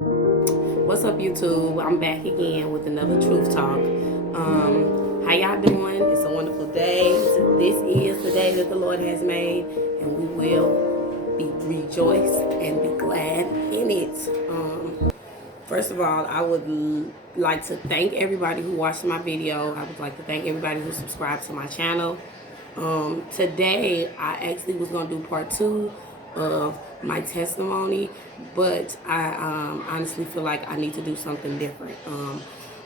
What's up, YouTube? I'm back again with another Truth Talk. How y'all doing? It's a wonderful day. This is the day that the Lord has made, and we will be rejoice and be glad in it. First of all, I would like to thank everybody who watched my video. I would like to thank everybody who subscribed to my channel. Today, I actually was going to do part 2 of my testimony, but I honestly feel like I need to do something different.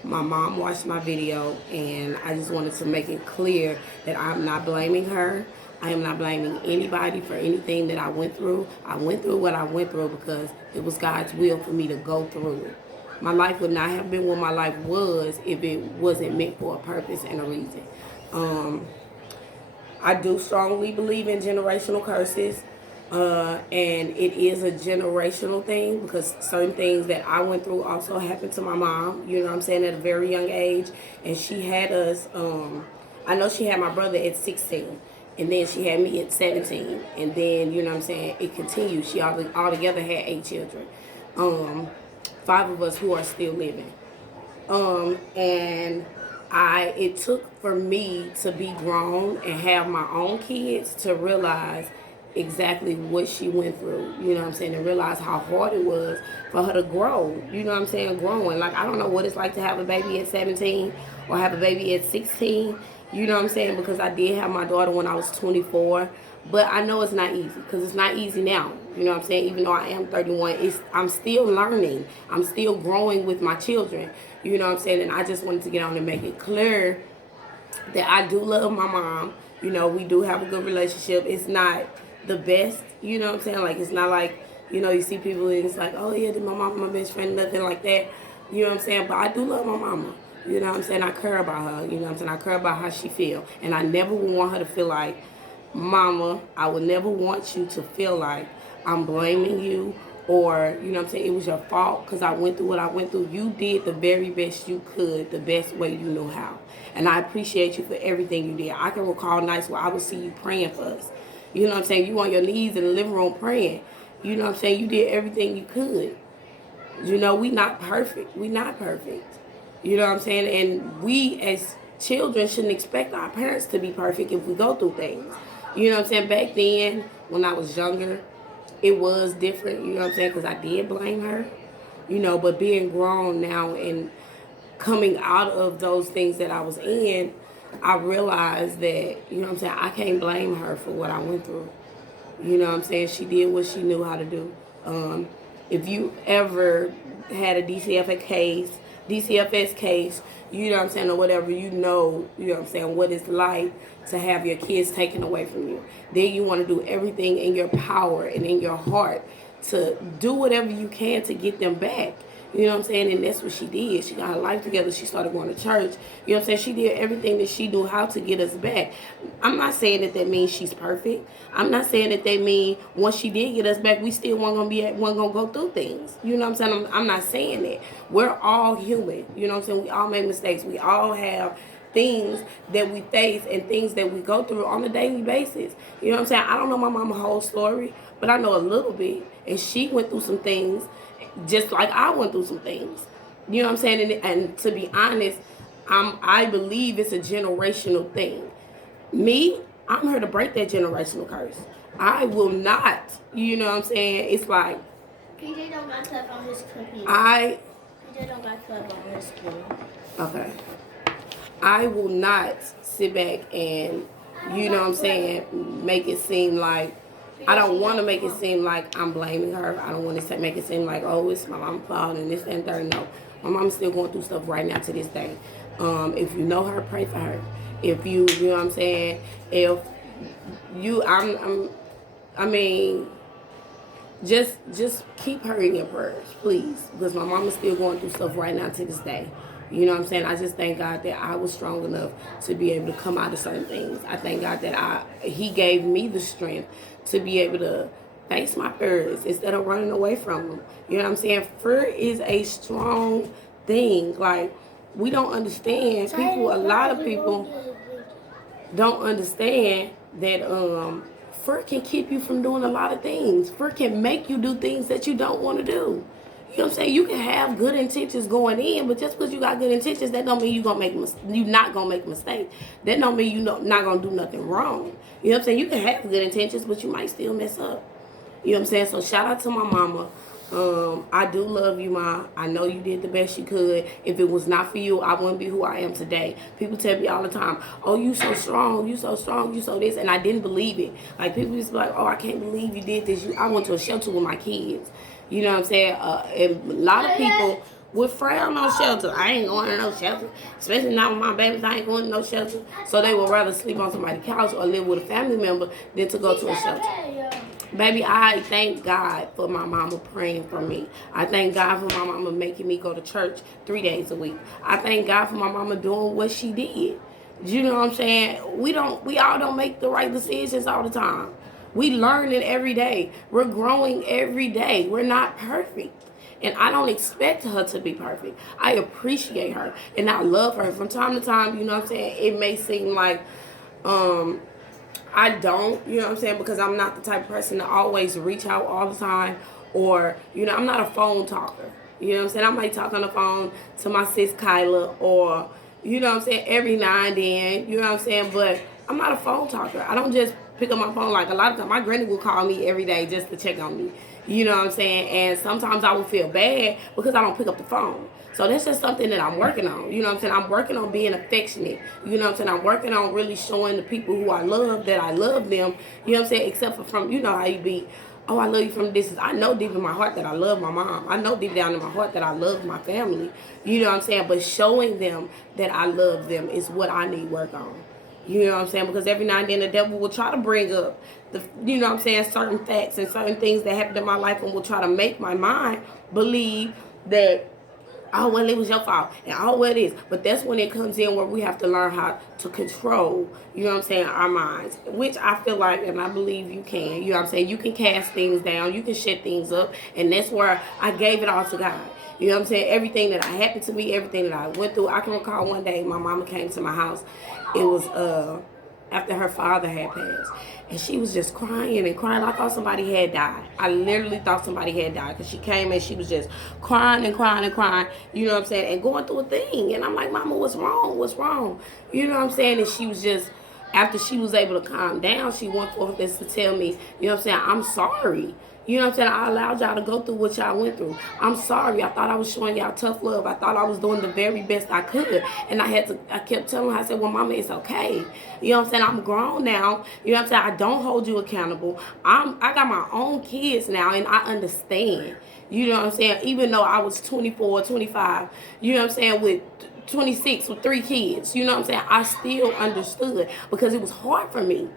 My mom watched my video, and I just wanted to make it clear that I'm not blaming her. I am not blaming anybody for anything that I went through. I went through what I went through because it was God's will for me to go through it. My life would not have been what my life was if it wasn't meant for a purpose and a reason. I do strongly believe in generational curses. And it is a generational thing because certain things that I went through also happened to my mom, you know what I'm saying, at a very young age. And she had us, I know she had my brother at 16, and then she had me at 17. And then, you know what I'm saying, it continued. She altogether had 8 children. 5 of us who are still living. And it took for me to be grown and have my own kids to realize exactly what she went through, you know what I'm saying, and realize how hard it was for her to grow, you know what I'm saying, growing. Like, I don't know what it's like to have a baby at 17 or have a baby at 16, you know what I'm saying, because I did have my daughter when I was 24, but I know it's not easy, because it's not easy now, you know what I'm saying, even though I am 31, I'm still learning, I'm still growing with my children, you know what I'm saying, and I just wanted to get on and make it clear that I do love my mom, you know, we do have a good relationship. It's not the best, you know what I'm saying? Like, it's not like, you know, you see people and it's like, oh yeah, my mama my best friend, nothing like that. You know what I'm saying? But I do love my mama. You know what I'm saying? I care about her. You know what I'm saying? I care about how she feel. And I never would want her to feel like, mama, I would never want you to feel like I'm blaming you or, you know what I'm saying, it was your fault because I went through what I went through. You did the very best you could, the best way you know how. And I appreciate you for everything you did. I can recall nights where I would see you praying for us. You know what I'm saying? You on your knees in the living room praying. You know what I'm saying? You did everything you could. You know, we not perfect. We not perfect. You know what I'm saying? And we as children shouldn't expect our parents to be perfect if we go through things. You know what I'm saying? Back then, when I was younger, it was different. You know what I'm saying? Because I did blame her. You know, but being grown now and coming out of those things that I was in, I realized that, you know what I'm saying, I can't blame her for what I went through. You know what I'm saying? She did what she knew how to do. If you ever had a DCFS case, you know what I'm saying, or whatever, you know what I'm saying, what it's like to have your kids taken away from you. Then you want to do everything in your power and in your heart to do whatever you can to get them back. You know what I'm saying? And that's what she did. She got her life together. She started going to church. You know what I'm saying? She did everything that she knew how to get us back. I'm not saying that that means she's perfect. I'm not saying that they mean once she did get us back, we still weren't gonna go through things. You know what I'm saying? I'm not saying that. We're all human. You know what I'm saying? We all make mistakes. We all have things that we face and things that we go through on a daily basis. You know what I'm saying? I don't know my mama's whole story, but I know a little bit. And she went through some things just like I went through some things. You know what I'm saying? And to be honest, I believe it's a generational thing. Me, I'm here to break that generational curse. I will not, you know what I'm saying? It's like, PJ don't got clap on his computer. PJ don't got clap on his screen. Okay. I will not sit back and, you know what I'm saying, make it seem like, I don't want to make it seem like I'm blaming her. I don't want to make it seem like, oh, it's my mom's fault and this and that. No, my mom's still going through stuff right now to this day. If you know her, pray for her. If you know what I'm saying, if you, I mean, just keep her in your prayers, please, because my mom is still going through stuff right now to this day. You know what I'm saying? I just thank God that I was strong enough to be able to come out of certain things. I thank God that He gave me the strength to be able to face my fears instead of running away from them. You know what I'm saying? Fear is a strong thing. Like, we don't understand. A lot of people don't understand that fear can keep you from doing a lot of things. Fear can make you do things that you don't want to do. You know what I'm saying? You can have good intentions going in, but just because you got good intentions, that don't mean you not gonna make a mistake. That don't mean not gonna do nothing wrong. You know what I'm saying? You can have good intentions, but you might still mess up. You know what I'm saying? So shout out to my mama. I do love you, Ma. I know you did the best you could. If it was not for you, I wouldn't be who I am today. People tell me all the time, oh, you so strong, you so strong, you so this. And I didn't believe it. Like, people used to be like, oh, I can't believe you did this. I went to a shelter with my kids. You know what I'm saying? And a lot of people would frown on shelter. I ain't going to no shelter. Especially not with my babies, I ain't going to no shelter. So they would rather sleep on somebody's couch or live with a family member than to go to a shelter. Baby, I thank God for my mama praying for me. I thank God for my mama making me go to church 3 days a week. I thank God for my mama doing what she did. You know what I'm saying? We all don't make the right decisions all the time. We learning every day. We're growing every day. We're not perfect. And I don't expect her to be perfect. I appreciate her and I love her. From time to time, you know what I'm saying, it may seem like I don't, you know what I'm saying, because I'm not the type of person to always reach out all the time, or, you know, I'm not a phone talker. You know what I'm saying? I might talk on the phone to my sis Kyla, or, you know what I'm saying, every now and then, you know what I'm saying, but I'm not a phone talker. I don't just pick up my phone. Like, a lot of times my granny will call me every day just to check on me. You know what I'm saying? And sometimes I will feel bad because I don't pick up the phone. So that's just something that I'm working on. You know what I'm saying? I'm working on being affectionate. You know what I'm saying? I'm working on really showing the people who I love that I love them. You know what I'm saying? Except for from, you know how you be, oh, I love you from a distance. I know deep in my heart that I love my mom. I know deep down in my heart that I love my family. You know what I'm saying? But showing them that I love them is what I need work on. You know what I'm saying? Because every now and then the devil will try to bring up you know what I'm saying, certain facts and certain things that happened in my life, and will try to make my mind believe that, oh, well, it was your fault, and oh, well, it is. But that's when it comes in where we have to learn how to control, you know what I'm saying, our minds, which I feel like, and I believe you can, you know what I'm saying, you can cast things down, you can shut things up, and that's where I gave it all to God. You know what I'm saying? Everything that happened to me, everything that I went through. I can recall one day my mama came to my house. It was after her father had passed. And she was just crying and crying. I thought somebody had died. I literally thought somebody had died, because she came and she was just crying and crying and crying. You know what I'm saying? And going through a thing. And I'm like, Mama, what's wrong? What's wrong? You know what I'm saying? And she was just, after she was able to calm down, she went forth this to tell me, you know what I'm saying, I'm sorry. You know what I'm saying? I allowed y'all to go through what y'all went through. I'm sorry. I thought I was showing y'all tough love. I thought I was doing the very best I could. And I kept telling her, I said, well, Mama, it's okay. You know what I'm saying? I'm grown now. You know what I'm saying? I don't hold you accountable. I got my own kids now, and I understand. You know what I'm saying? Even though I was 24, 25, you know what I'm saying, with 26 with 3 kids, you know what I'm saying? I still understood, because it was hard for me.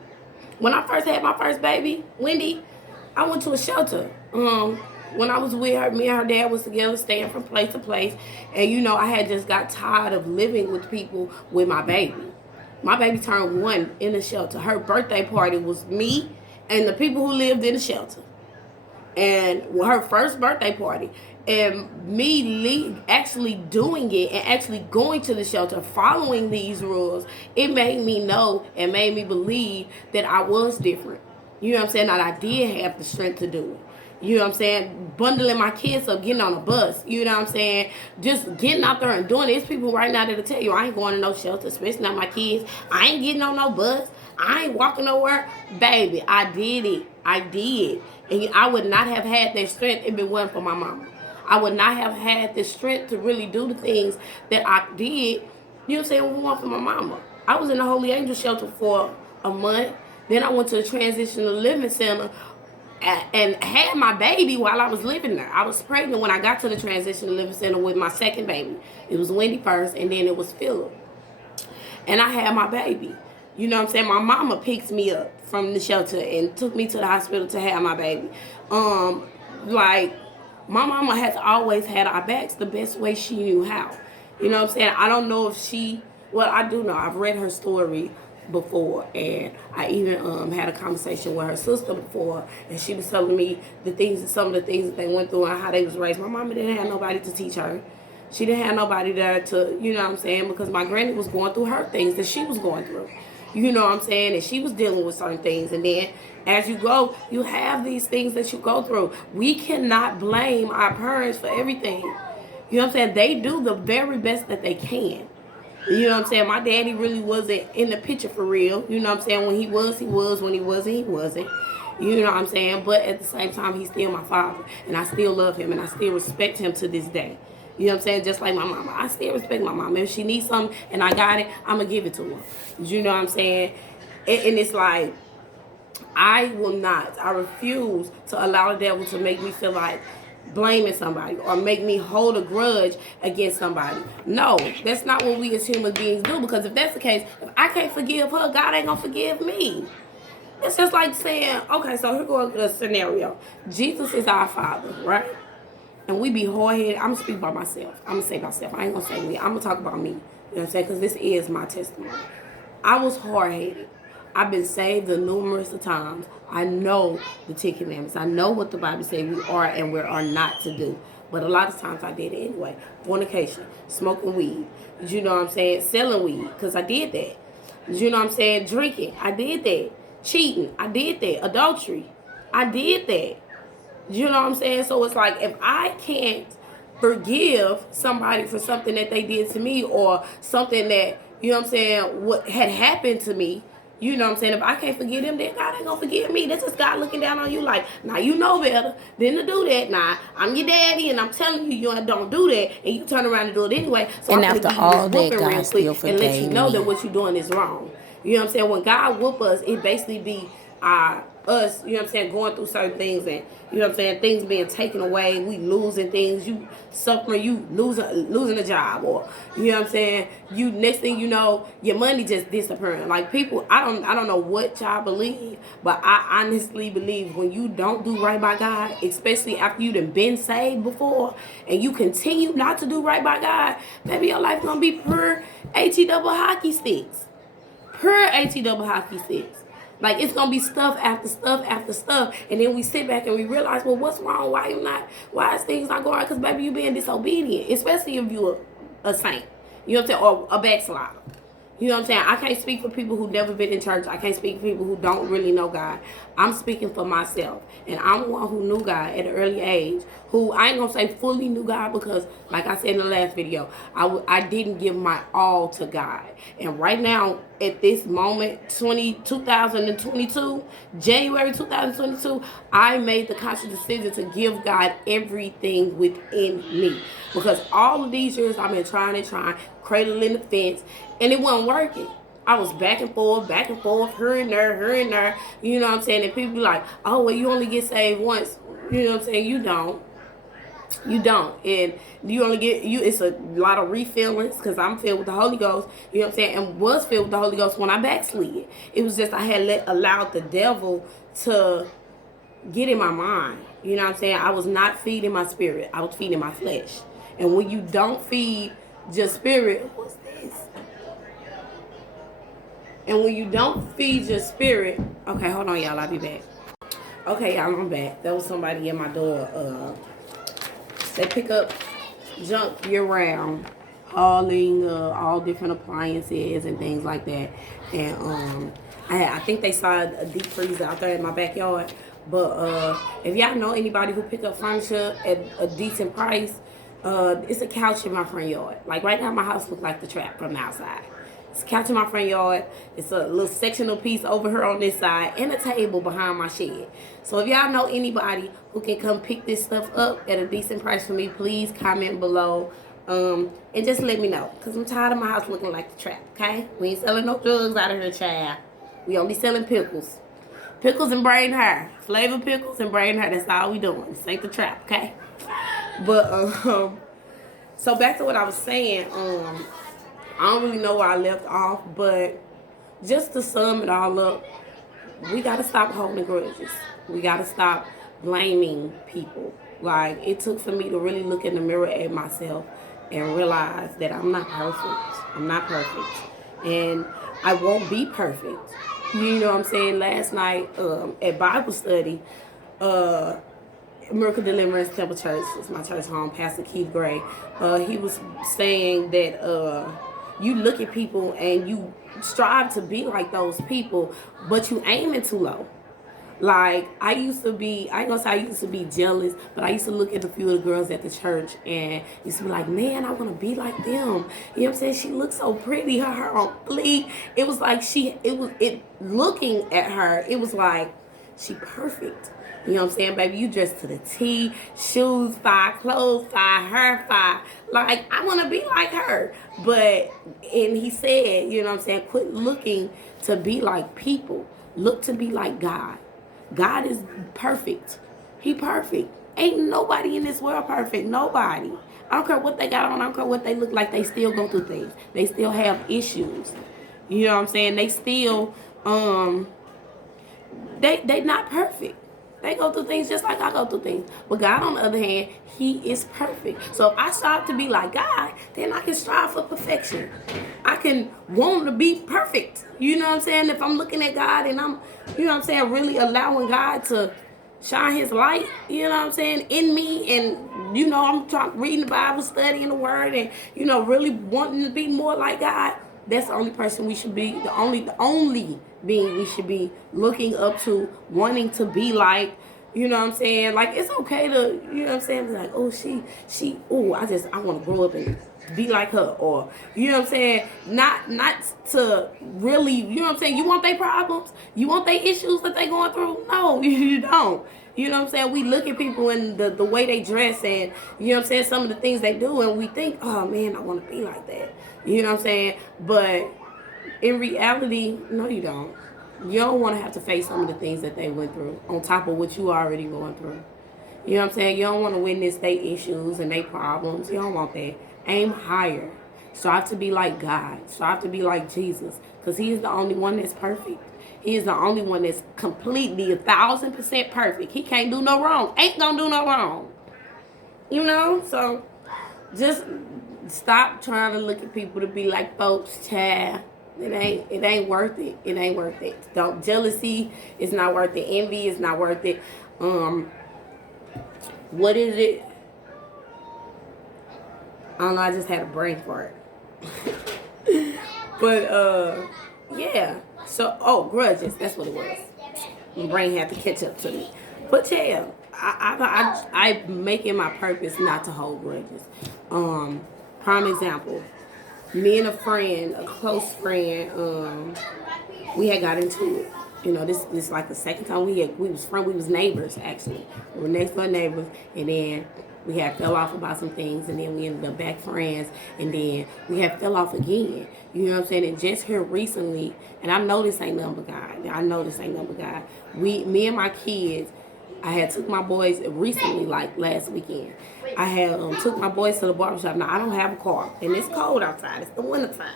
When I first had my first baby, Wendy, I went to a shelter. When I was with her, me and her dad was together, staying from place to place. And, you know, I had just got tired of living with people with my baby. My baby turned 1 in the shelter. Her birthday party was me and the people who lived in the shelter. And her first birthday party. And me actually doing it and actually going to the shelter, following these rules, it made me know and made me believe that I was different. You know what I'm saying? That I did have the strength to do it. You know what I'm saying? Bundling my kids up, getting on a bus. You know what I'm saying? Just getting out there and doing it. There's people right now that'll tell you, I ain't going to no shelter, especially not my kids. I ain't getting on no bus. I ain't walking nowhere. Baby, I did it. I did. And I would not have had that strength if it wasn't for my mama. I would not have had the strength to really do the things that I did. You know what I'm saying? If it wasn't for my mama. I was in the Holy Angel shelter for a month. Then I went to the transitional living center and had my baby while I was living there. I was pregnant when I got to the transitional living center with my second baby. It was Wendy first, and then it was Philip. And I had my baby. You know what I'm saying? My mama picked me up from the shelter and took me to the hospital to have my baby. Like, my mama has always had our backs the best way she knew how. You know what I'm saying? I don't know if well, I do know. I've read her story before, and I even had a conversation with her sister before, and she was telling me some of the things that they went through and how they was raised. My mama didn't have nobody to teach her. She didn't have nobody there to, you know what I'm saying, because my granny was going through her things that she was going through. You know what I'm saying? And she was dealing with certain things. And then as you go, you have these things that you go through. We cannot blame our parents for everything. You know what I'm saying? They do the very best that they can. You know what I'm saying? My daddy really wasn't in the picture for real. You know what I'm saying? When he was, he was. When he wasn't, he wasn't. You know what I'm saying? But at the same time, he's still my father. And I still love him. And I still respect him to this day. You know what I'm saying? Just like my mama. I still respect my mama. If she needs something and I got it, I'm going to give it to her. You know what I'm saying? And it's like, I will not. I refuse to allow the devil to make me feel like blaming somebody or make me hold a grudge against somebody. No, that's not what we as human beings do, because if that's the case, if I can't forgive her, God ain't gonna forgive me. It's just like saying, okay, so here goes the scenario. Jesus is our Father, right? And we be hard-headed. I'm gonna speak about myself. I'm gonna say myself. I ain't gonna say me. I'm gonna talk about me. You know what I'm saying? Because this is my testimony. I was hard-headed. I've been saved numerous of times. I know the Ten Commandments. I know what the Bible says we are and we are not to do. But a lot of times I did it anyway. Fornication, smoking weed. You know what I'm saying? Selling weed, because I did that. You know what I'm saying? Drinking, I did that. Cheating, I did that. Adultery, I did that. You know what I'm saying? So it's like, if I can't forgive somebody for something that they did to me, or something that, you know what I'm saying, what had happened to me, you know what I'm saying, if I can't forgive them, then God ain't gonna forgive me. That's just God looking down on you like, now you know better than to do that. Now, I'm your daddy and I'm telling you, you don't do that, and you turn around and do it anyway. So And I'm after gonna give all you this that, whooping real God still quick and let you forgave know that me. what you're doing is wrong. You know what I'm saying? When God whoop us, it basically be us, you know what I'm saying, going through certain things, and you know what I'm saying, things being taken away, we losing things, you suffering, you losing a job, or you know what I'm saying, you next thing you know, your money just disappearing. Like, people, I don't know what y'all believe, but I honestly believe when you don't do right by God, especially after you done been saved before, and you continue not to do right by God, maybe your life gonna be pure HE double hockey sticks. Pure HE double hockey sticks. Like, it's gonna be stuff after stuff after stuff, and then we sit back and we realize, well, what's wrong? Why is things not going right? Because baby, you being disobedient, especially if you're a saint. You know what I'm saying, or a backslider. You know what I'm saying? I can't speak for people who never been in church. I can't speak for people who don't really know God. I'm speaking for myself. And I'm one who knew God at an early age. Who, I ain't going to say fully knew God, because, like I said in the last video, I didn't give my all to God. And right now, at this moment, 2022, January 2022, I made the conscious decision to give God everything within me. Because all of these years, I've been trying, cradling the fence, and it wasn't working. I was back and forth, here and there. You know what I'm saying? And people be like, oh, well, you only get saved once. You know what I'm saying? You don't. And you only get, it's a lot of refillings, because I'm filled with the Holy Ghost. You know what I'm saying? And was filled with the Holy Ghost when I backslid. It was just I had allowed the devil to get in my mind. You know what I'm saying? I was not feeding my spirit. I was feeding my flesh. And when you don't feed your spirit, what's this? And when you don't feed your spirit, okay, hold on, y'all, I'll be back. Okay, y'all, I'm back. There was somebody in my door. They pick up junk year-round, hauling all different appliances and things like that. And I think they saw a deep freezer out there in my backyard. But if y'all know anybody who pick up furniture at a decent price, it's a couch in my front yard. Like, right now, my house looks like the trap from the outside. It's a couch in my front yard. It's a little sectional piece over here on this side, and a table behind my shed. So if y'all know anybody who can come pick this stuff up at a decent price for me, please comment below. And just let me know, because I'm tired of my house looking like the trap, okay? We ain't selling no drugs out of here, child. We only selling pickles. Pickles and brain hair. Flavor pickles and brain hair. That's all we doing. This ain't the trap, okay? But, so back to what I was saying, I don't really know where I left off, but just to sum it all up, we got to stop holding grudges. We got to stop blaming people. Like, it took for me to really look in the mirror at myself and realize that I'm not perfect. I'm not perfect. And I won't be perfect. You know what I'm saying? Last night at Bible study, Miracle Deliverance Temple Church, it's my church home, Pastor Keith Gray, he was saying that you look at people and you strive to be like those people, but you aiming too low. Like, I used to be, I ain't gonna say I used to be jealous, but I used to look at a few of the girls at the church and used to be like, man, I want to be like them. You know what I'm saying? She looks so pretty, her hair on fleek. It was like looking at her, it was like, she perfect. You know what I'm saying, baby? You dressed to the T, shoes fire, clothes fire, hair fire. Like, I want to be like her. But, and he said, you know what I'm saying, quit looking to be like people. Look to be like God. God is perfect. He perfect. Ain't nobody in this world perfect. Nobody. I don't care what they got on. I don't care what they look like. They still go through things. They still have issues. You know what I'm saying? They still, they not perfect. They go through things just like I go through things. But God, on the other hand, He is perfect. So if I strive to be like God, then I can strive for perfection. I can want to be perfect. You know what I'm saying? If I'm looking at God and I'm, you know what I'm saying, really allowing God to shine His light, you know what I'm saying, in me, and, you know, I'm reading the Bible, studying the Word, and, you know, really wanting to be more like God, that's the only person we should be, the only being we should be looking up to, wanting to be like. You know what I'm saying? Like, it's okay to, you know what I'm saying, be like, oh, I want to grow up and be like her. Or, you know what I'm saying, not to really, you know what I'm saying, you want their problems? You want their issues that they going through? No, you don't. You know what I'm saying? We look at people and the way they dress and, you know what I'm saying, some of the things they do, and we think, oh, man, I want to be like that. You know what I'm saying? But in reality, no, you don't. You don't want to have to face some of the things that they went through on top of what you already going through. You know what I'm saying? You don't want to witness their issues and their problems. You don't want that. Aim higher. Strive to be like God. Strive to be like Jesus. Because He is the only one that's perfect. He is the only one that's completely 1,000% perfect. He can't do no wrong. Ain't gonna do no wrong. You know? So just stop trying to look at people to be like folks, child. It ain't worth it. It ain't worth it. Don't Jealousy is not worth it. Envy is not worth it. What is it? I don't know, I just had a brain fart. But yeah. So grudges, that's what it was. My brain had to catch up to me. But yeah, I make it my purpose not to hold grudges. Prime example. Me and a friend, a close friend, we had got into it. You know, this like the second time we was neighbors actually. We were next door neighbors, and then we had fell off about some things, and then we ended up back friends, and then we had fell off again. You know what I'm saying? And just here recently, and I know this ain't nothing but God. Me and my kids, I had took my boys recently, like last weekend. I had took my boys to the barbershop. Now, I don't have a car, and it's cold outside. It's the winter time.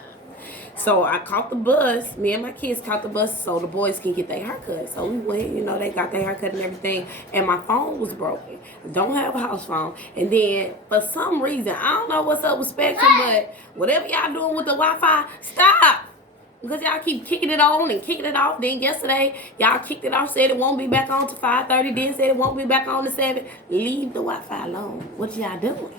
So I caught the bus. Me and my kids caught the bus so the boys can get their haircut. So we went, you know, they got their haircut and everything. And my phone was broken. Don't have a house phone. And then, for some reason, I don't know what's up with Spectrum, but whatever y'all doing with the Wi-Fi, stop. Because y'all keep kicking it on and kicking it off. Then yesterday, y'all kicked it off, said it won't be back on to 5:30. Then said it won't be back on to 7. Leave the Wi-Fi alone. What y'all doing?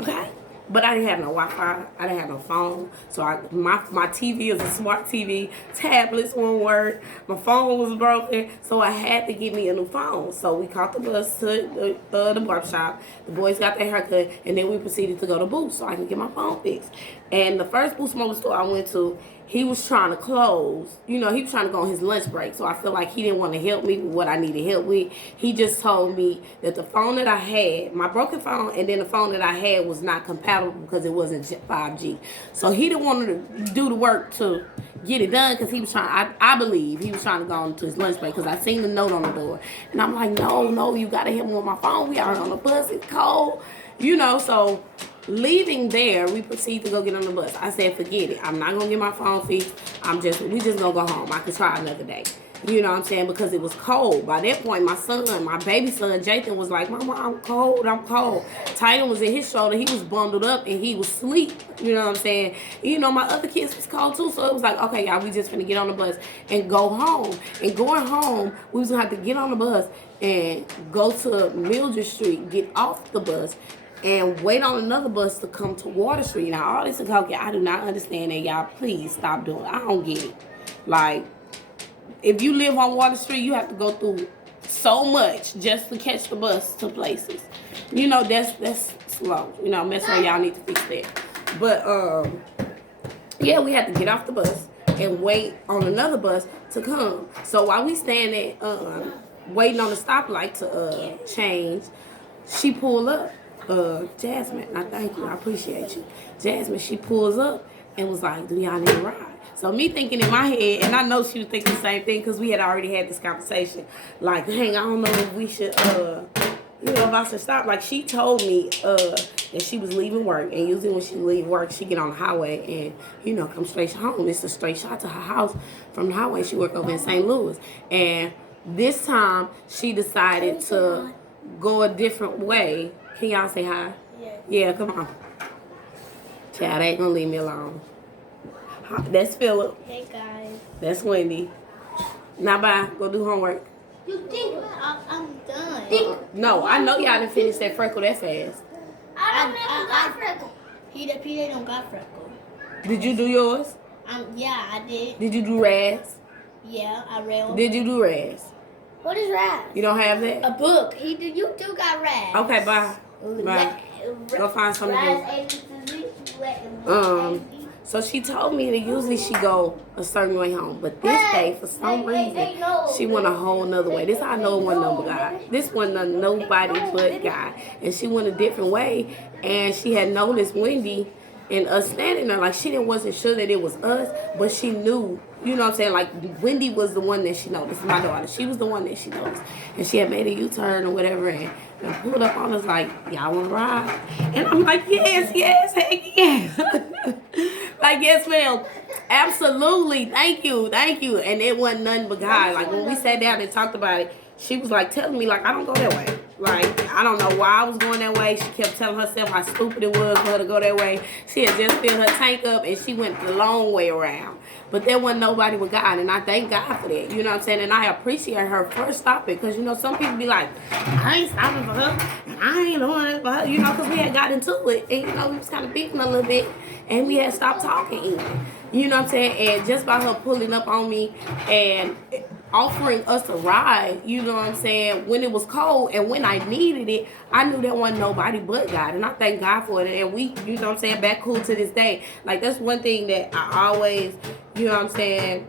Okay? But I didn't have no Wi-Fi. I didn't have no phone. So my TV is a smart TV. Tablets won't work. My phone was broken. So I had to get me a new phone. So we caught the bus to the barbershop. The boys got their haircut. And then we proceeded to go to Boots so I can get my phone fixed. And the first Boots Mobile store I went to, he was trying to close. You know, he was trying to go on his lunch break. So I feel like he didn't want to help me with what I needed help with. He just told me that the phone that I had, my broken phone, and then the phone that I had was not compatible because it wasn't 5G. So he didn't want to do the work to get it done because he was trying, I believe, he was trying to go on to his lunch break because I seen the note on the door. And I'm like, no, you got to help me with my phone. We are on the bus. It's cold. You know, so leaving there, we proceed to go get on the bus. I said, forget it. I'm not going to get my phone fixed. We just going to go home. I can try another day. You know what I'm saying? Because it was cold. By that point, my baby son, Jathan, was like, Mama, I'm cold. Titan was in his shoulder. He was bundled up and he was asleep. You know what I'm saying? You know, my other kids was cold too. So it was like, okay, y'all, we just finna get on the bus and go home. And going home, we was going to have to get on the bus and go to Mildred Street, get off the bus, and wait on another bus to come to Water Street. Now, all this is okay. I do not understand that, y'all. Please stop doing it. I don't get it. Like, if you live on Water Street, you have to go through so much just to catch the bus to places. You know, that's slow. You know, Metro, y'all need to fix that. But, yeah, we had to get off the bus and wait on another bus to come. So while we stand there waiting on the stoplight to change, she pulled up. Jasmine, I thank you. I appreciate you. Jasmine, she pulls up and was like, do y'all need a ride? So me thinking in my head, and I know she was thinking the same thing because we had already had this conversation. Like, dang, I don't know if we should, if I should stop. Like, she told me that she was leaving work. And usually when she leave work, she get on the highway and, come straight home. It's a straight shot to her house from the highway. She work over in St. Louis. And this time, she decided to go a different way. Can y'all say hi? Yeah, come on. Child, they ain't gonna leave me alone. That's Philip. Hey, guys. That's Wendy. Now, bye. Go do homework. You think I'm done? No, I know y'all didn't finish that freckle that fast. I got freckle. Peter don't got freckle. Did you do yours? Yeah, I did. Did you do Raz? Yeah, I read. Did you do Raz? What is Raz? You don't have that? A book. You do got Raz. Okay, bye. Bye. Go find something to do. So she told me that usually she go a certain way home, but this day for some reason she went a whole nother way. This I know it wasn't number guy. This wasn't nobody but guy, and she went a different way. And she had noticed Wendy and us standing there, like she wasn't sure that it was us, but she knew. You know what I'm saying? Like Wendy was the one that she noticed. My daughter, she was the one that she noticed, and she had made a U-turn or whatever, and pulled up on us like, y'all want to ride? And I'm like, yes, heck yeah. Like, yes, ma'am. Absolutely. Thank you. And it wasn't nothing but God. Like, when we sat down and talked about it, she was like telling me, like, I don't go that way. Like, I don't know why I was going that way. She kept telling herself how stupid it was for her to go that way. She had just filled her tank up and she went the long way around. But there wasn't nobody with God, and I thank God for that. You know what I'm saying? And I appreciate her for stopping, because, some people be like, I ain't stopping for her, and I ain't doing it for her, because we had got into it, and, we was kind of beefing a little bit, and we had stopped talking even. You know what I'm saying? And just by her pulling up on me and offering us a ride, you know what I'm saying, when it was cold and when I needed it, I knew there wasn't nobody but God. And I thank God for it. And we, you know what I'm saying, back cool to this day. Like, that's one thing that I always, you know what I'm saying,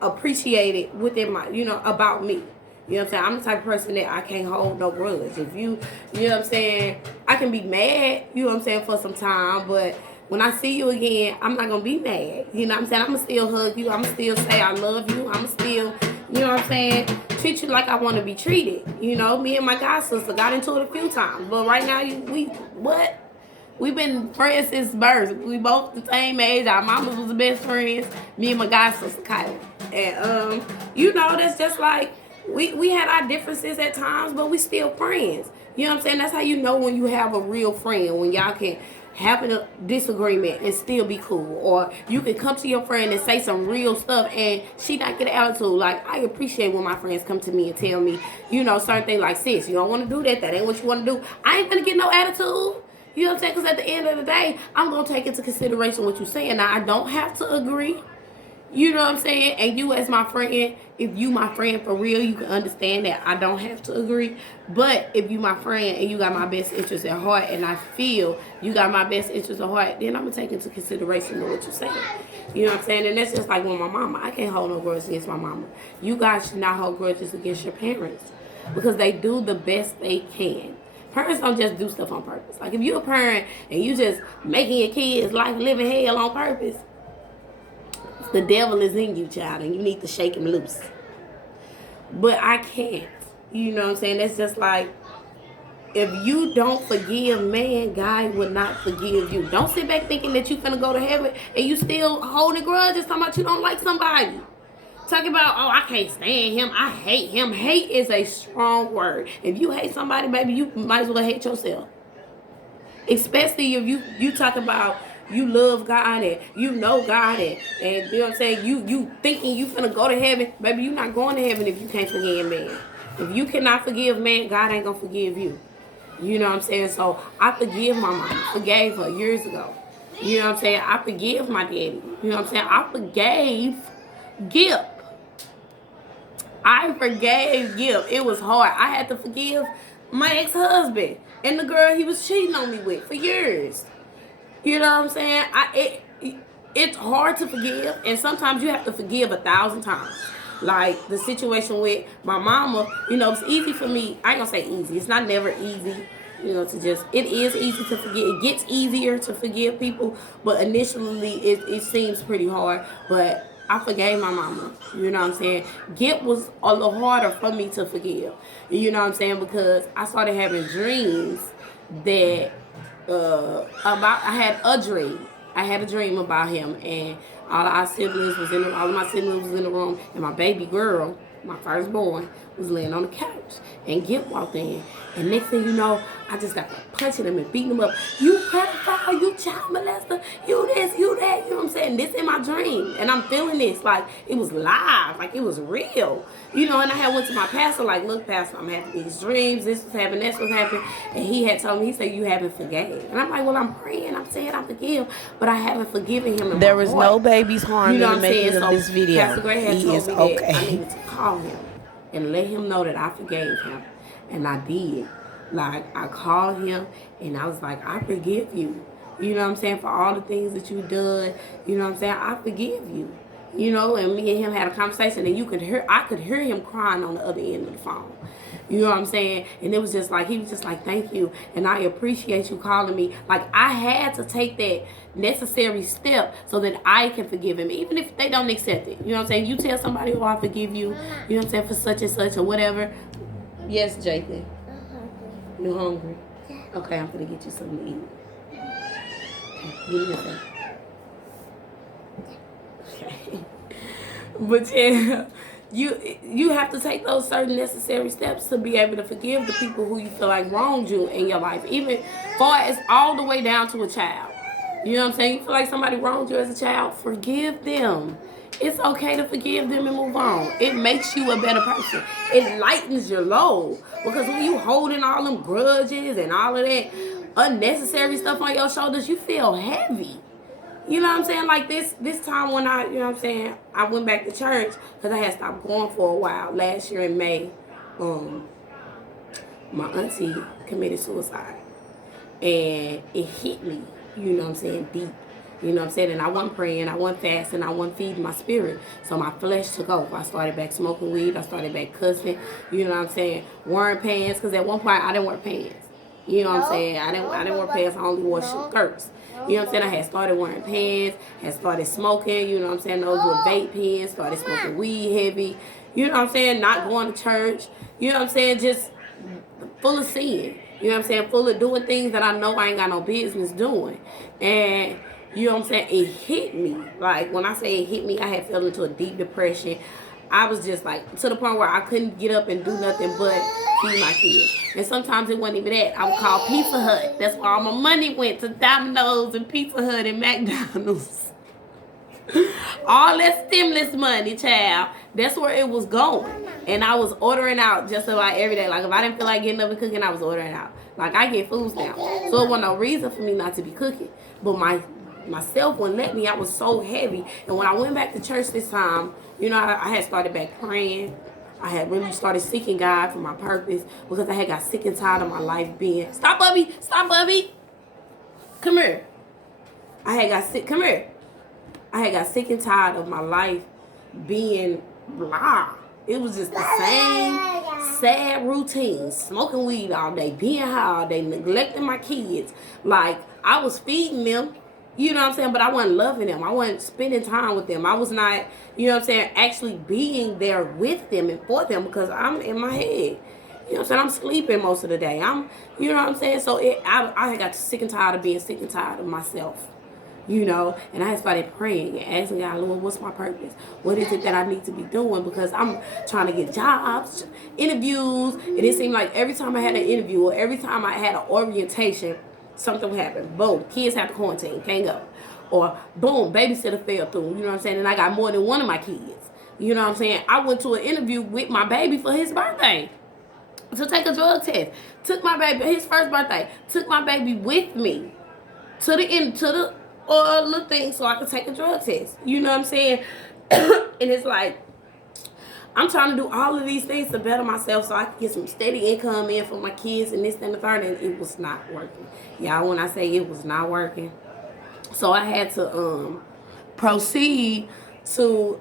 appreciated within my, about me. You know what I'm saying? I'm the type of person that I can't hold no grudge. If you know what I'm saying, I can be mad, you know what I'm saying, for some time, but when I see you again, I'm not going to be mad. You know what I'm saying? I'm going to still hug you. I'm going to still say I love you. I'm going to still, you know what I'm saying, treat you like I want to be treated. Me and my god sister got into it a few times. But right now, we've been friends since birth. We both the same age. Our mamas was the best friends. Me and my god sister, Kyla. And, that's just like, we had our differences at times, but we still friends. You know what I'm saying? That's how you know when you have a real friend, when y'all can have a disagreement and still be cool. Or you can come to your friend and say some real stuff and she not get an attitude. Like, I appreciate when my friends come to me and tell me, certain things like, sis, you don't want to do that. That ain't what you want to do. I ain't gonna get no attitude. You know what I'm saying? Because at the end of the day, I'm going to take into consideration what you're saying. Now, I don't have to agree. You know what I'm saying? And you as my friend, if you my friend for real, you can understand that I don't have to agree. But if you my friend and you got my best interest at heart, and I feel you got my best interest at heart, then I'm going to take into consideration what you're saying. You know what I'm saying? And that's just like with my mama. I can't hold no grudge against my mama. You guys should not hold grudges against your parents, because they do the best they can. Parents don't just do stuff on purpose. Like, if you're a parent and you just making your kids' life living hell on purpose, the devil is in you, child, and you need to shake him loose. But I can't. You know what I'm saying? That's just like, if you don't forgive man, God will not forgive you. Don't sit back thinking that you're finna go to heaven and you still holding grudges, talking about you don't like somebody. Talking about, oh, I can't stand him, I hate him. Hate is a strong word. If you hate somebody, baby, you might as well hate yourself. Especially if you talk about you love God and you know God and you know what I'm saying, you thinking you finna go to heaven. Baby, you not going to heaven if you can't forgive man. If you cannot forgive man, God ain't gonna forgive you. You know what I'm saying? So I forgive my mom. Forgave her years ago. You know what I'm saying? I forgive my daddy. You know what I'm saying? I forgave Gip. I forgave Gip. It was hard. I had to forgive my ex-husband and the girl he was cheating on me with for years. You know what I'm saying? It's hard to forgive, and sometimes you have to forgive 1,000 times. Like the situation with my mama, you know, it's easy for me. I ain't gonna say easy. It's not never easy, you know, to just. It is easy to forgive. It gets easier to forgive people, but initially it seems pretty hard. But I forgave my mama. You know what I'm saying? Git was a little harder for me to forgive. You know what I'm saying? Because I started having dreams that about. I had a dream. I had a dream about him, and all our siblings was in the, all of my siblings was in the room, and my baby girl, my firstborn, was laying on the couch, and Gip walked in, and next thing you know, I just got to punching him and beating him up. You pedophile, you child molester, you this, you that, you know what I'm saying? This in my dream, and I'm feeling this like it was live, like it was real, you know. And I had went to my pastor, like, look, pastor, I'm having these dreams, this was happening, this was happening, and he had told me, he said, you haven't forgave, and I'm like, well, I'm praying, I'm saying I forgive, but I haven't forgiven him in There my was heart. no babies harmed, you know, in the making of this video. Pastor Gray had he told is me okay. that I needed to call him and let him know that I forgave him, and I did. Like, I called him, and I was like, I forgive you. You know what I'm saying? For all the things that you've done, you know what I'm saying? I forgive you. You know, and me and him had a conversation, and I could hear him crying on the other end of the phone. You know what I'm saying? And it was just like, he was just like, thank you, and I appreciate you calling me. Like, I had to take that necessary step so that I can forgive him, even if they don't accept it. You know what I'm saying? You tell somebody, oh, I forgive you, you know what I'm saying, for such and such or whatever. Yes, Jacob. You hungry? Okay, I'm gonna get you something to eat. Okay, give me a second. Okay. But yeah, you have to take those certain necessary steps to be able to forgive the people who you feel like wronged you in your life, even far as all the way down to a child. You know what I'm saying? You feel like somebody wronged you as a child, forgive them. It's okay to forgive them and move on. It makes you a better person. It lightens your load. Because when you holding all them grudges and all of that unnecessary stuff on your shoulders, you feel heavy. You know what I'm saying? Like this time when I, you know what I'm saying, I went back to church because I had stopped going for a while. Last year in May, my auntie committed suicide. And it hit me, you know what I'm saying, deep. You know what I'm saying? And I wasn't praying, I wasn't fasting, I wasn't feeding my spirit. So my flesh took over. I started back smoking weed, I started back cussing, you know what I'm saying, wearing pants, because at one point I didn't wear pants. You know what I'm saying? I didn't wear pants, I only wore skirts. You know what I'm saying? I had started wearing pants, had started smoking, you know what I'm saying? Those were vape pens, started smoking weed heavy, you know what I'm saying? Not going to church, you know what I'm saying? Just full of sin. You know what I'm saying? Full of doing things that I know I ain't got no business doing. And you know what I'm saying? It hit me. Like, when I say it hit me, I had fell into a deep depression. I was just like, to the point where I couldn't get up and do nothing but feed my kids. And sometimes it wasn't even that. I would call Pizza Hut. That's where all my money went, to Domino's and Pizza Hut and McDonald's. All that stimulus money, child, that's where it was going. And I was ordering out just about every day. Like, if I didn't feel like getting up and cooking, I was ordering out. Like, I get food now, so it wasn't no reason for me not to be cooking. But myself wouldn't let me. I was so heavy. And when I went back to church this time, you know, I had started back praying. I had really started seeking God for my purpose, because I had got sick and tired of my life being... Stop, Bubby! Stop, Bubby! Come here. I had got sick and tired of my life being blah. It was just the same sad routine. Smoking weed all day, being high all day, neglecting my kids. Like, I was feeding them, you know what I'm saying, but I wasn't loving them. I wasn't spending time with them. I was not, you know what I'm saying, actually being there with them and for them, because I'm in my head. You know what I'm saying? I'm sleeping most of the day. You know what I'm saying? So I got sick and tired of being sick and tired of myself. You know, and I started praying and asking God, Lord, what's my purpose? What is it that I need to be doing? Because I'm trying to get jobs, interviews, and it seemed like every time I had an interview or every time I had an orientation, something would happen. Boom, kids have to quarantine, can't go. Or boom, babysitter fell through, you know what I'm saying? And I got more than one of my kids. You know what I'm saying? I went to an interview with my baby for his birthday. to take a drug test. Took my baby, his first birthday, took my baby with me to the little thing so I could take a drug test. You know what I'm saying? And it's like, I'm trying to do all of these things to better myself so I can get some steady income in for my kids and this and the third, and it was not working. Y'all, when I say it was not working. So I had to proceed to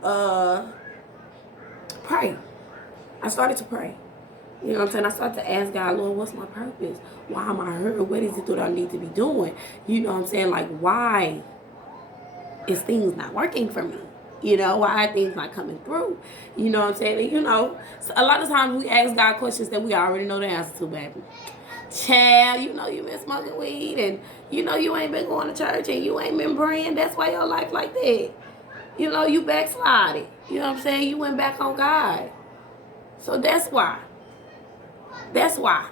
pray. I started to pray. You know what I'm saying? I started to ask God, Lord, what's my purpose? Why am I here? What is it that I need to be doing? You know what I'm saying? Like, why is things not working for me? You know, why are things not coming through? You know what I'm saying? And, you know, so a lot of times we ask God questions that we already know the answer to, baby. Child, you know you been smoking weed, and you know you ain't been going to church, and you ain't been praying. That's why your life like that. You know, you backslided. You know what I'm saying? You went back on God. So that's why. That's why.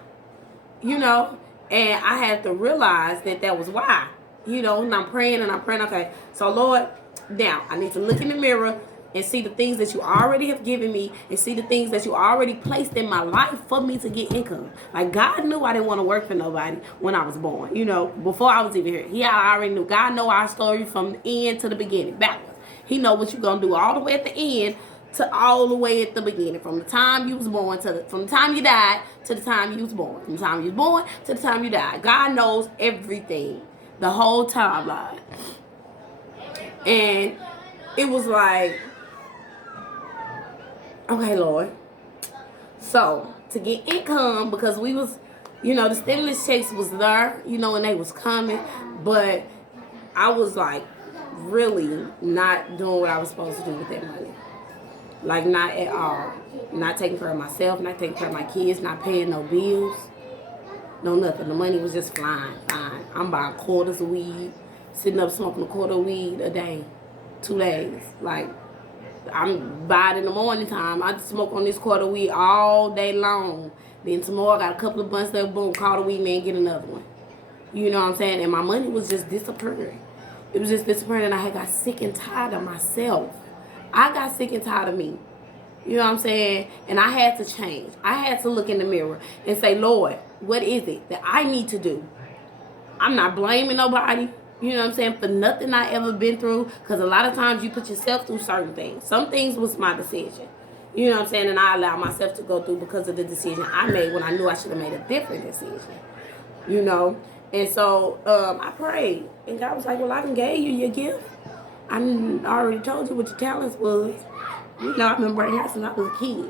You know, and I had to realize that was why. You know, and I'm praying, okay, so Lord, now I need to look in the mirror and see the things that you already have given me, and see the things that you already placed in my life for me to get income. Like, God knew I didn't want to work for nobody when I was born, you know, before I was even here. He already knew. God know our story from the end to the beginning, backwards. He know what you're going to do all the way at the end to all the way at the beginning, from the time you was born from the time you died to the time you was born, from the time you was born to the time you died. God knows everything, the whole timeline. And it was like, okay, Lord. So to get income, because we was, you know, the stimulus checks was there, you know, and they was coming, but I was like really not doing what I was supposed to do with that money. Like, not at all. Not taking care of myself, not taking care of my kids, not paying no bills, no nothing. The money was just flying. I'm buying quarters of weed, sitting up smoking a quarter of weed a day, 2 days. Like, I'm buying in the morning time. I smoke on this quarter of weed all day long. Then tomorrow I got a couple of bunches of boom, call the weed man, get another one. You know what I'm saying? And my money was just disappearing. It was just disappearing, and I had got sick and tired of myself. I got sick and tired of me. You know what I'm saying? And I had to change. I had to look in the mirror and say, Lord, what is it that I need to do? I'm not blaming nobody, you know what I'm saying, for nothing I ever been through, because a lot of times you put yourself through certain things. Some things was my decision. You know what I'm saying? And I allowed myself to go through because of the decision I made when I knew I should have made a different decision. You know? And so I prayed. And God was like, well, I done gave you your gift. I already told you what your talents was. You know, I've been brain out since I was a kid.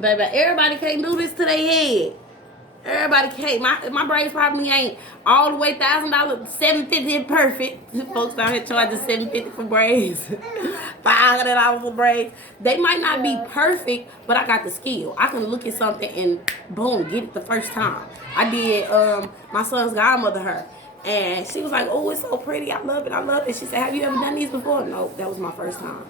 Baby, everybody can't do this to their head. Everybody can't. My braids probably ain't all the way $1,000, $750 perfect. Folks out here charging $750 for braids, $500 for braids. They might not be perfect, but I got the skill. I can look at something and boom, get it the first time. I did my son's godmother her. And she was like, oh, it's so pretty. I love it. I love it. She said, have you ever done these before? No, that was my first time.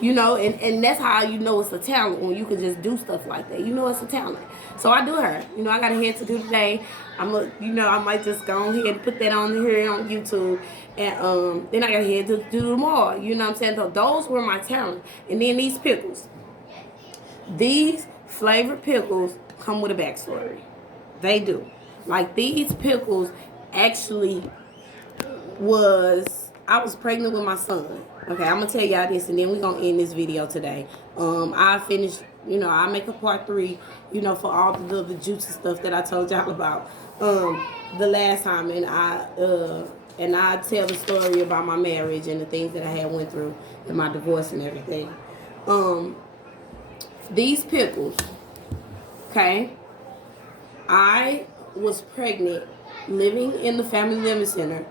You know, and that's how you know it's a talent, when you can just do stuff like that. You know it's a talent. So I do her. You know, I got a head to do today. I might just go ahead and put that on here on YouTube. And then I got a head to do tomorrow. You know what I'm saying? So those were my talents. And then these pickles. These flavored pickles come with a backstory. They do. Like, these pickles actually I was pregnant with my son. Okay, I'm going to tell y'all this, and then we're going to end this video today. I finished, you know, I make a part 3, you know, for all the juicy stuff that I told y'all about the last time. And I tell the story about my marriage and the things that I had went through and my divorce and everything. These pickles, okay, I was pregnant, living in the family living center,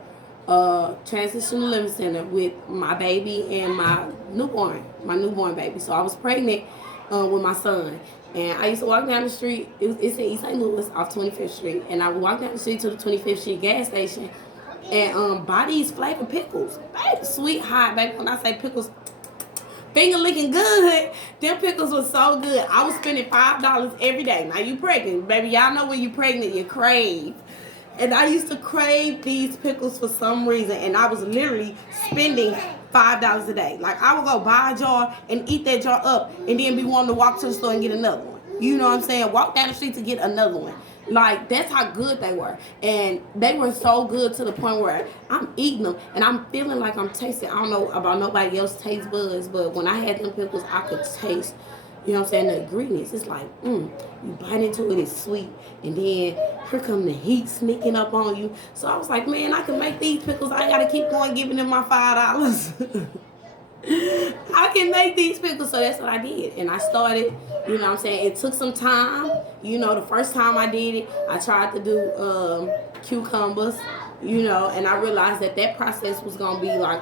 transitional living center, with my baby and my newborn baby. So I was pregnant with my son, and I used to walk down the street. It's in East St. Louis off 25th Street, and I would walk down the street to the 25th Street gas station and buy these flavored pickles. Baby, sweet hot, baby. When I say pickles, finger licking good. Them pickles was so good. I was spending $5 every day. Now you pregnant, baby. Y'all know when you pregnant, you crave. And I used to crave these pickles for some reason, and I was literally spending $5 a day. Like, I would go buy a jar and eat that jar up, and then be wanting to walk to the store and get another one. You know what I'm saying? Walk down the street to get another one. Like, that's how good they were. And they were so good to the point where I'm eating them and I'm feeling like I'm tasting. I don't know about nobody else's taste buds, but when I had them pickles, I could taste, you know what I'm saying, the ingredients. It's like, you bite into it, it's sweet. And then here come the heat sneaking up on you. So I was like, man, I can make these pickles. I got to keep going giving them my $5. I can make these pickles. So that's what I did. And I started, you know what I'm saying, it took some time. You know, the first time I did it, I tried to do cucumbers, you know, and I realized that process was going to be like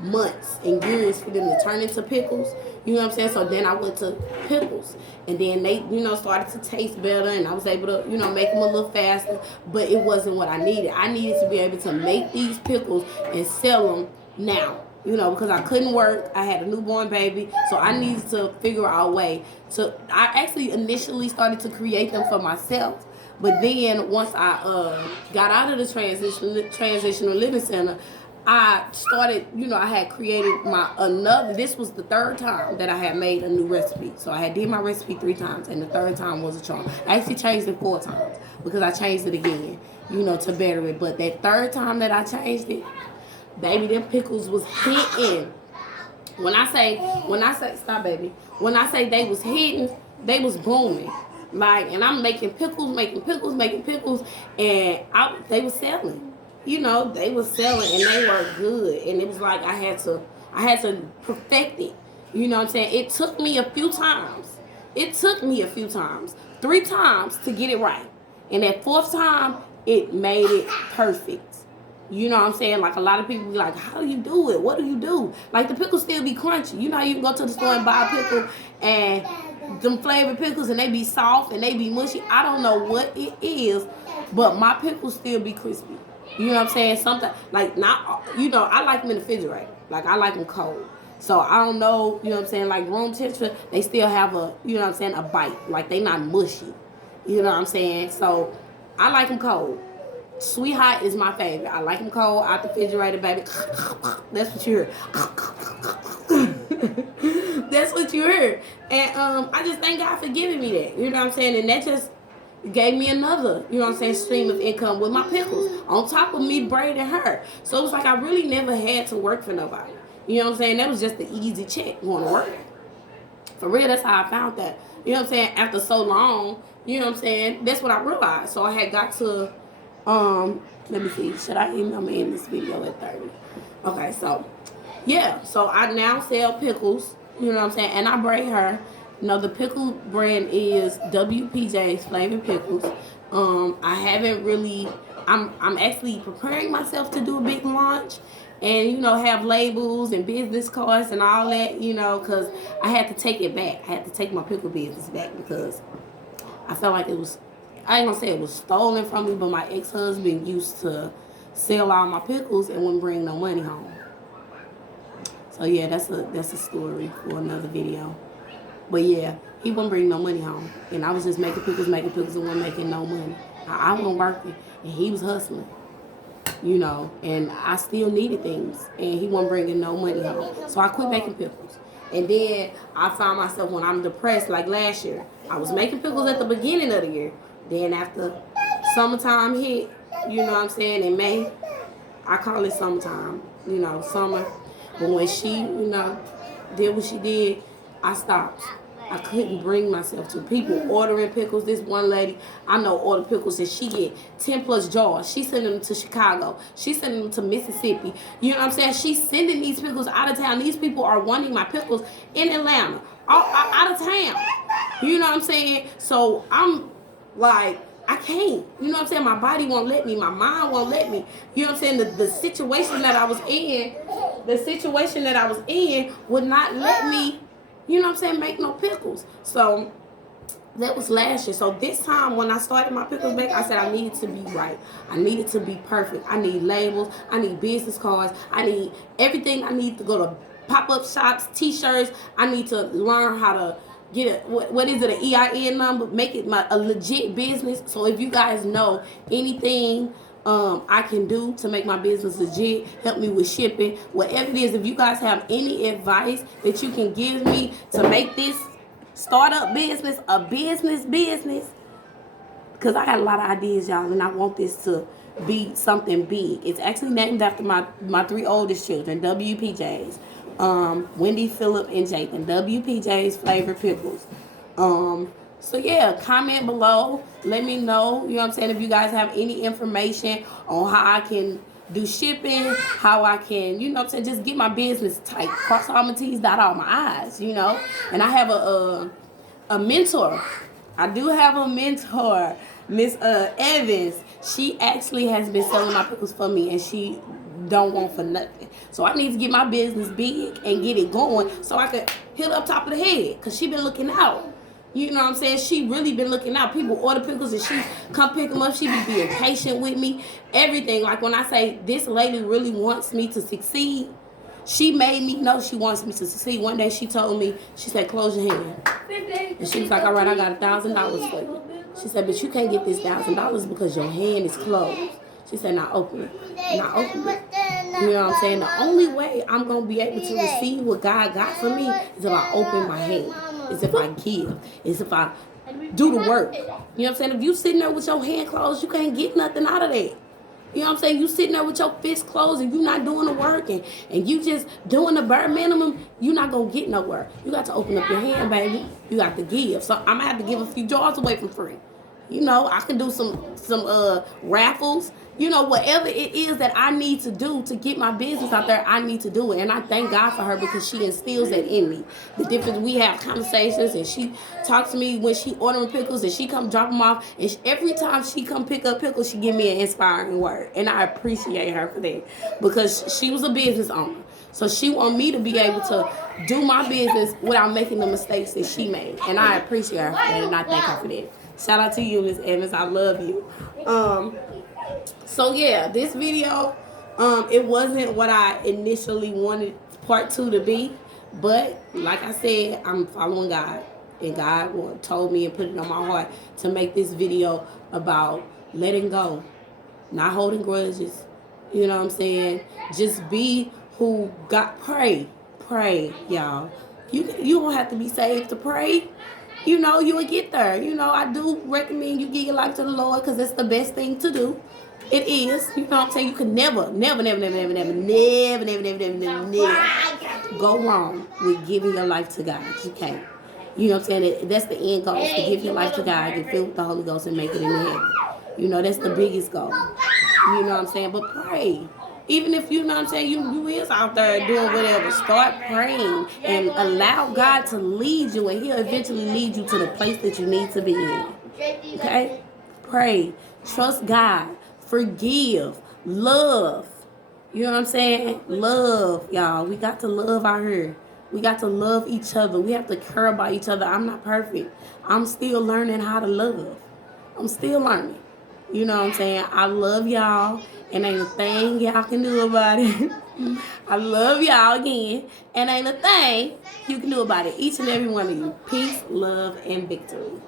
months and years for them to turn into pickles. You know what I'm saying? So then I went to pickles. And then they, you know, started to taste better. And I was able to, you know, make them a little faster. But it wasn't what I needed. I needed to be able to make these pickles and sell them now. You know, because I couldn't work. I had a newborn baby. So I needed to figure out a way to... I actually initially started to create them for myself. But then once I got out of the transitional living center, I started, you know, I had created this was the third time that I had made a new recipe. So I had did my recipe 3 times, and the third time was a charm. I actually changed it 4 times because I changed it again, you know, to better it. But that third time that I changed it, baby, them pickles was hitting. When I say, stop, baby. When I say they was hitting, they was booming. Like, and I'm making pickles, and they was selling. You know, they was selling and they were good. And it was like I had to perfect it. You know what I'm saying? It took me a few times. 3 times to get it right. And that 4th time, it made it perfect. You know what I'm saying? Like, a lot of people be like, how do you do it? What do you do? Like, the pickles still be crunchy. You know how you can go to the store and buy a pickle and them flavored pickles and they be soft and they be mushy? I don't know what it is, but my pickles still be crispy. You know what I'm saying? Something like, not, you know, I like them in the refrigerator. Like, I like them cold. So I don't know, you know what I'm saying? Like, room temperature, they still have a, you know what I'm saying, a bite. Like, they not mushy. You know what I'm saying? So I like them cold. Sweet hot is my favorite. I like them cold out the refrigerator, baby. That's what you heard. That's what you heard. And I just thank God for giving me that. You know what I'm saying? And that just gave me another, you know what I'm saying, stream of income with my pickles on top of me braiding her. So it was like I really never had to work for nobody. You know what I'm saying? That was just the easy check going to work. For real, that's how I found that. You know what I'm saying? After so long, you know what I'm saying? That's what I realized. So I had got to, let me see. Should I email me in this video at 30? Okay, so, yeah. So I now sell pickles, you know what I'm saying? And I braid her. You know, the pickle brand is WPJ's Flavored Pickles. I haven't really, I'm actually preparing myself to do a big launch and, you know, have labels and business cards and all that, you know, because I had to take it back. I had to take my pickle business back because I felt like it was, I ain't gonna say it was stolen from me, but my ex-husband used to sell all my pickles and wouldn't bring no money home. So yeah, that's a story for another video. But yeah, he wouldn't bring no money home. And I was just making pickles and wasn't making no money. I wasn't working and he was hustling. You know, and I still needed things and he wasn't bringing no money home. So I quit making pickles. And then I found myself when I'm depressed, like last year, I was making pickles at the beginning of the year. Then after summertime hit, you know what I'm saying, in May, I call it summertime, you know, summer. But when she, you know, did what she did, I stopped. I couldn't bring myself to people ordering pickles. This one lady I know order pickles and she get 10 plus jars. She sending them to Chicago. She sending them to Mississippi. You know what I'm saying? She's sending these pickles out of town. These people are wanting my pickles in Atlanta, out of town. You know what I'm saying? So I'm like, I can't. You know what I'm saying? My body won't let me. My mind won't let me. You know what I'm saying? The situation that I was in would not let me, you know what I'm saying, make no pickles. So that was last year. So this time when I started my pickles back, I said I needed to be right. I needed to be perfect. I need labels. I need business cards. I need everything. I need to go to pop-up shops, t-shirts. I need to learn how to get what is it, an EIN number, make it a legit business. So if you guys know anything I can do to make my business legit, help me with shipping, whatever it is, if you guys have any advice that you can give me to make this start up business, a business. Because I got a lot of ideas, y'all, and I want this to be something big. It's actually named after my 3 oldest children, WPJs. Wendy, Phillip, and Jathan. WPJ's Flavored Pickles. So yeah, comment below. Let me know, you know what I'm saying, if you guys have any information on how I can do shipping, how I can, you know what I'm saying, just get my business tight. Cross all my T's, dot all my I's, you know. And I have a mentor. I do have a mentor, Miss Evans. She actually has been selling my pickles for me, and she don't want for nothing. So I need to get my business big and get it going so I could hit up top of the head, because she been looking out. You know what I'm saying? She really been looking out. People order pickles and she come pick them up. She be being patient with me. Everything. Like when I say this lady really wants me to succeed, she made me know she wants me to succeed. One day she told me, she said, close your hand. And she was like, all right, I got $1,000 for you. She said, but you can't get this $1,000 because your hand is closed. She said, now open it. And I opened it. You know what I'm saying? The only way I'm going to be able to receive what God got for me is if I open my hand. Is if I give. Is if I do the work. You know what I'm saying? If you sitting there with your hand closed, you can't get nothing out of that. You know what I'm saying? You sitting there with your fist closed and you not doing the work and you just doing the bare minimum, you're not going to get nowhere. You got to open up your hand, baby. You got to give. So I'm going to have to give a few jars away for free. You know, I can do some raffles. You know, whatever it is that I need to do to get my business out there, I need to do it. And I thank God for her because she instills that in me. The difference, we have conversations and she talks to me when she ordering pickles and she come drop them off. And every time she come pick up pickles, she give me an inspiring word. And I appreciate her for that because she was a business owner. So she want me to be able to do my business without making the mistakes that she made. And I appreciate her for that and I thank her for that. Shout out to you, Miss Evans. I love you. So yeah, this video, it wasn't what I initially wanted part 2 to be, but like I said, I'm following God, and God told me and put it on my heart to make this video about letting go, not holding grudges. You know what I'm saying? Just be who God. Pray, y'all. You don't have to be saved to pray. You know, you will get there. You know, I do recommend you give your life to the Lord because it's the best thing to do. It is. You know what I'm saying? You can never go wrong with giving your life to God. You can't. You know what I'm saying? That's the end goal, is to give your life to God, get filled with the Holy Ghost, and make it into heaven. You know, that's the biggest goal. You know what I'm saying? But pray. Even if, you know what I'm saying, you is out there doing whatever, start praying and allow God to lead you, and He'll eventually lead you to the place that you need to be in. Okay? Pray. Trust God. Forgive. Love. You know what I'm saying? Love, y'all. We got to love out here. We got to love each other. We have to care about each other. I'm not perfect. I'm still learning how to love. I'm still learning. You know what I'm saying? I love y'all, and ain't a thing y'all can do about it. I love y'all again, and ain't a thing you can do about it. Each and every one of you. Peace, love, and victory.